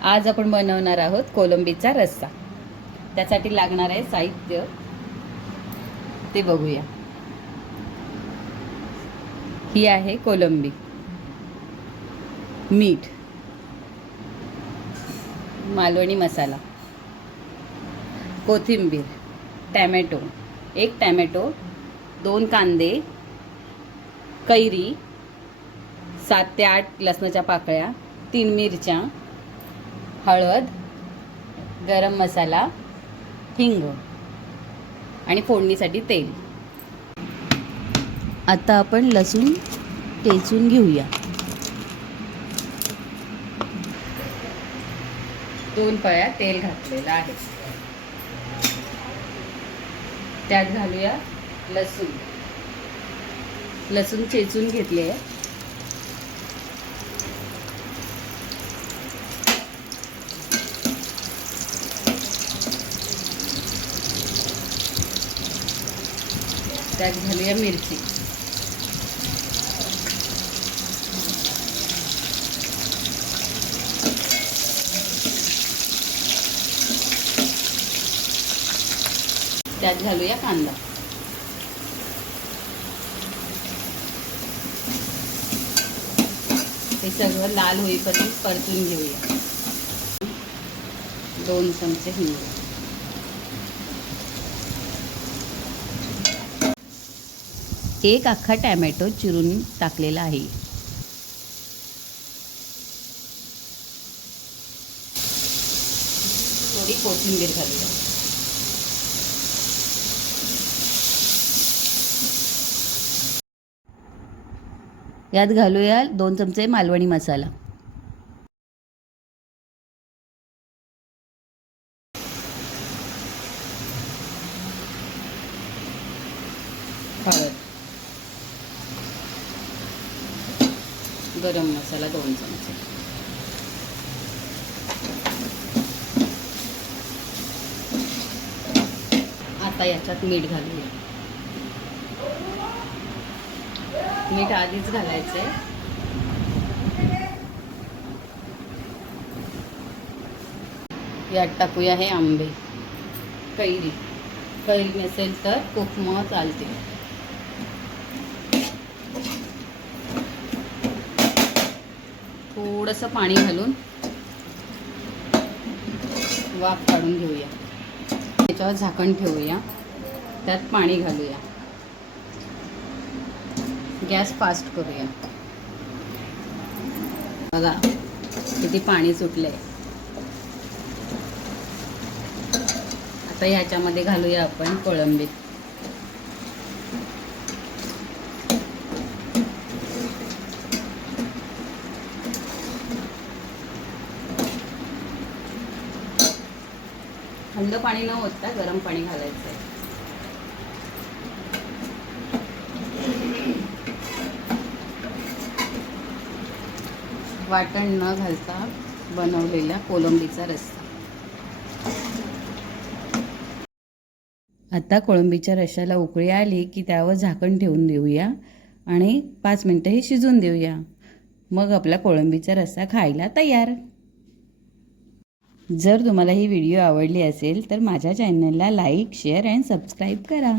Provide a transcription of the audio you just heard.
आज आपण बनवणार आहोत कोलंबीचा रस्सा. त्यासाठी लागणार आहे साहित्य ते बघूया. ही आहे कोलंबी, मीठ, मालवणी मसाला, कोथिंबीर, टॅमॅटो, एक टॅमॅटो, 2 कांदे, कैरी, 7 ते 8 लसणाच्या पाकळ्या, 3 मिरच्या, हळद, गरम मसाला, हिंग आणि फोडणीसाठी तेल. आता आपण लसूण टेचून घेऊया. 2 पळ्या तेल घातलेलं आहे. त्यात घालूया लसूण चेचून घेतले आहे. त्यात घालूया मिरची, त्यात घालूया कांदा, हे सगळं लाल होईपर्यंत परतून घेऊया. 2 चमचे हिंग, एक अख्खा टॅमॅटो चिरून टाकलेला आहे. थोडी कोथिंबीर घालूया. यात घालूया 2 चमचे मालवणी मसाला, हळद, गरम मसाला 2 चमचे, आता याच्यात मीठ घालूया. मीठ आधीच घालायचंय. यात टाकूया हे आंबे, कैरी नसेल तर कोकम चालते. थोडंसं पाणी घालून वाफ काढून घेऊया. त्याच्यावर झाकण ठेवूया. त्यात पाणी घालूया. गॅस फास्ट करूया. बघा किती पाणी सुटलंय. आता ह्याच्यामध्ये घालूया आपण कोळंबी. थंड पाणी न होता गरम पाणी घालायचं आहे. वाटण न घालता बनवलेला कोलंबीचा रस्सा. आता कोळंबीच्या रश्श्याला उकळी आली की त्यावर झाकण ठेवून देऊया आणि 5 मिनटं हे शिजून देऊया. मग आपला कोळंबीचा रस्सा खायला तयार. जर तुम्हाला ही व्हिडिओ आवडली असेल तर माझ्या चॅनलला लाईक, शेअर अँड सबस्क्राईब करा.